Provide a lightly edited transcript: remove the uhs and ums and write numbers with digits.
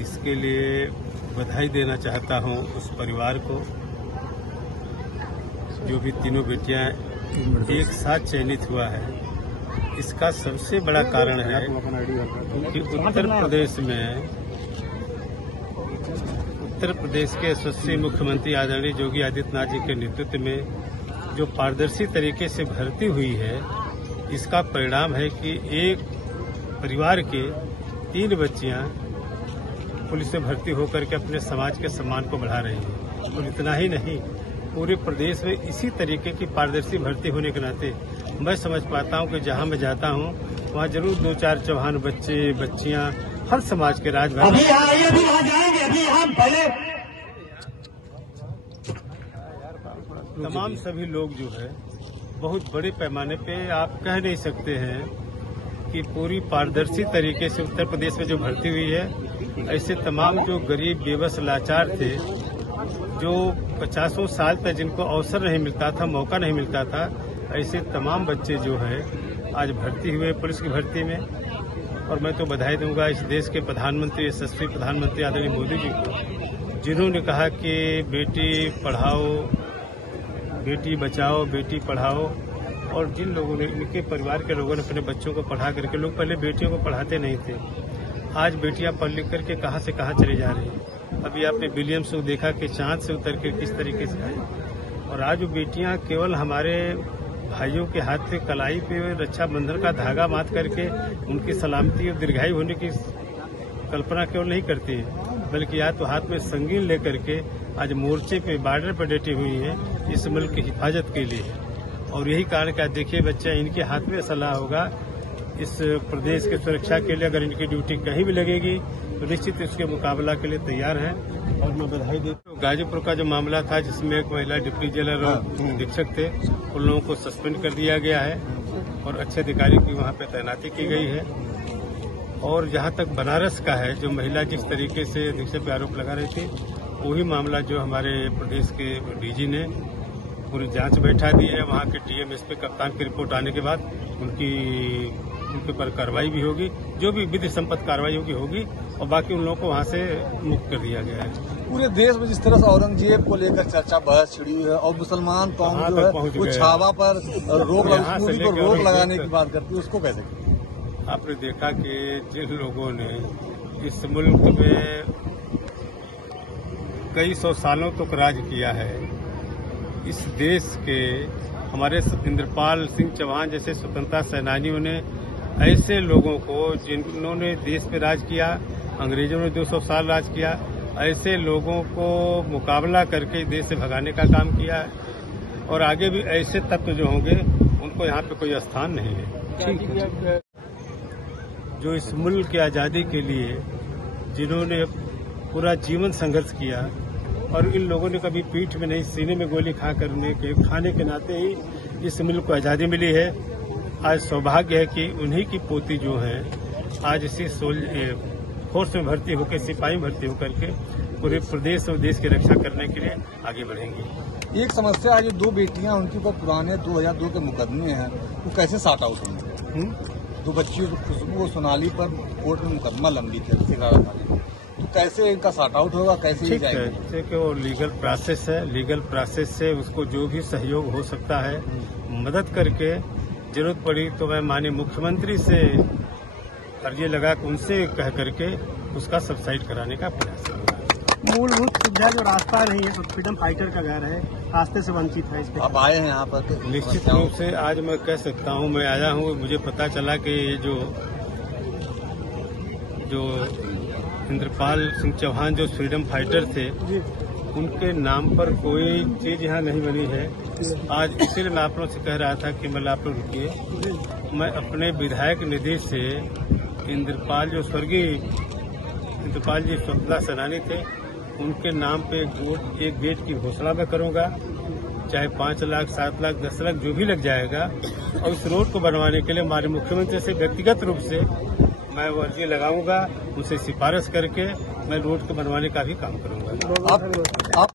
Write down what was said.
इसके लिए बधाई देना चाहता हूं उस परिवार को जो भी तीनों बेटियां एक साथ चयनित हुआ है। इसका सबसे बड़ा कारण है कि उत्तर प्रदेश के यशस्वी मुख्यमंत्री आदरणीय योगी आदित्यनाथ जी के नेतृत्व में जो पारदर्शी तरीके से भर्ती हुई है, इसका परिणाम है कि एक परिवार के 3 बच्चियां पुलिस में भर्ती होकर के अपने समाज के सम्मान को बढ़ा रही हैं। और इतना ही नहीं, पूरे प्रदेश में इसी तरीके की पारदर्शी भर्ती होने के नाते मैं समझ पाता हूं कि जहां मैं जाता हूं वहां जरूर 2-4 चौहान बच्चे बच्चियां हर समाज के राजभर तमाम सभी लोग जो है बहुत बड़े पैमाने पे आप कह नहीं सकते हैं कि पूरी पारदर्शी तरीके से उत्तर प्रदेश में जो भर्ती हुई है, ऐसे तमाम जो गरीब बेबस लाचार थे, जो 50 साल तक जिनको अवसर नहीं मिलता था, मौका नहीं मिलता था, ऐसे तमाम बच्चे जो है आज भर्ती हुए पुलिस की भर्ती में। और मैं तो बधाई दूंगा इस देश के प्रधानमंत्री, यशस्वी प्रधानमंत्री आदरणीय मोदी जी को, जिन्होंने कहा कि बेटी पढ़ाओ, बेटी बचाओ, बेटी पढ़ाओ। और जिन लोगों ने, इनके परिवार के लोगों ने अपने बच्चों को पढ़ा करके, लोग पहले बेटियों को पढ़ाते नहीं थे, आज बेटियां पढ़ लिख करके कहां से कहां चली जा रही हैं। अभी आपने विलियम्स को देखा कि चांद से उतर के किस तरीके से आई। और आज वो बेटियां केवल हमारे भाइयों के हाथ पे कलाई पे रक्षाबंधन का धागा बांध करके उनकी सलामती और दीर्घायु होने की कल्पना केवल नहीं करती है, बल्कि या तो हाथ में संगीन लेकर के आज मोर्चे पे, बॉर्डर पर डटी हुई हैं इस मुल्क की हिफाजत के लिए। और यही कारण क्या, देखिए बच्चा, इनके हाथ में सलाह होगा इस प्रदेश की सुरक्षा के लिए। अगर इनकी ड्यूटी कहीं भी लगेगी तो निश्चित इसके मुकाबला के लिए तैयार हैं। और मैं बधाई देता हूँ। गाजीपुर का जो मामला था जिसमें एक महिला डिप्टी जेलर और अधीक्षक थे, उन लोगों को सस्पेंड कर दिया गया है और अच्छे अधिकारी की वहाँ पे तैनाती की गई है। और जहाँ तक बनारस का है, जो महिला जिस तरीके से अधीक्षक पे आरोप लगा रही थी, वही मामला जो हमारे प्रदेश के डीजी ने पूरी जांच बैठा दी है। वहाँ के डीएमएसपी कप्तान की रिपोर्ट आने के बाद उनके पर कार्रवाई भी होगी, जो भी विधि सम्पन्न कार्रवाई होगी और बाकी उन लोगों को वहाँ से मुक्त कर दिया गया है। पूरे देश में जिस तरह से औरंगजेब को लेकर चर्चा बहस छिड़ी हुई है और मुसलमान कौम जो है वो छावा पर रोक लगाने की बात करती है, उसको कैसे? आपने देखा कि जिन लोगों ने इस मुल्क में कई 100 सालों तक राज किया है, इस देश के हमारे इंद्रपाल सिंह चौहान जैसे स्वतंत्रता सेनानियों ने ऐसे लोगों को, जिन्होंने देश पे राज किया, अंग्रेजों ने 200 साल राज किया, ऐसे लोगों को मुकाबला करके देश से भगाने का काम किया है। और आगे भी ऐसे तत्व जो होंगे उनको यहाँ पे कोई स्थान नहीं है। जो इस मुल्क की आज़ादी के लिए जिन्होंने पूरा जीवन संघर्ष किया, और इन लोगों ने कभी पीठ में नहीं, सीने में गोली खाने के नाते ही इस मुल्क को आज़ादी मिली है। आज सौभाग्य है कि उन्हीं की पोती जो है आज इसी फोर्स में भर्ती होकर, सिपाही भर्ती होकर के पूरे प्रदेश और देश की रक्षा करने के लिए आगे बढ़ेंगी। एक समस्या है, जो 2 बेटियां उनके ऊपर पुराने 2002 के मुकदमे हैं, वो कैसे सॉर्ट आउट होंगे? 2 बच्चियों, खुशबू और सोनाली पर कोर्ट में मुकदमा लंबित है, तो कैसे इनका सॉर्ट आउट होगा, कैसे ठीक है? कि वो लीगल प्रोसेस है, लीगल प्रोसेस से उसको जो भी सहयोग हो सकता है मदद करके, जरूरत पड़ी तो मैं माननीय मुख्यमंत्री से अर्जी लगा कर उनसे कह करके उसका सब्साइड कराने का प्रयास करूंगा। मूलभूत सुविधा जो रास्ता नहीं है, फ्रीडम फाइटर का घर है, रास्ते से वंचित है। इस पे आप आए हैं यहाँ पर? निश्चित रूप से आज मैं कह सकता हूँ, मैं आया हूँ, मुझे पता चला कि ये जो इंद्रपाल सिंह चौहान जो फ्रीडम फाइटर थे, उनके नाम पर कोई चीज यहाँ नहीं बनी है। आज इसीलिए मैं आप लोगों से कह रहा था कि मतलब आप लोग रुकिए, मैं अपने विधायक निधि से इंद्रपाल जो स्वर्गीय इंद्रपाल जी स्वतंत्रता सेनानी थे, उनके नाम पे एक गेट की घोषणा मैं करूंगा, चाहे 5 लाख, 7 लाख, 10 लाख जो भी लग जाएगा। और इस रोड को बनवाने के लिए हमारे मुख्यमंत्री से व्यक्तिगत रूप से मैं वो अर्जी लगाऊंगा, उनसे सिफारिश करके मैं रोड को बनवाने का भी काम करूंगा। आप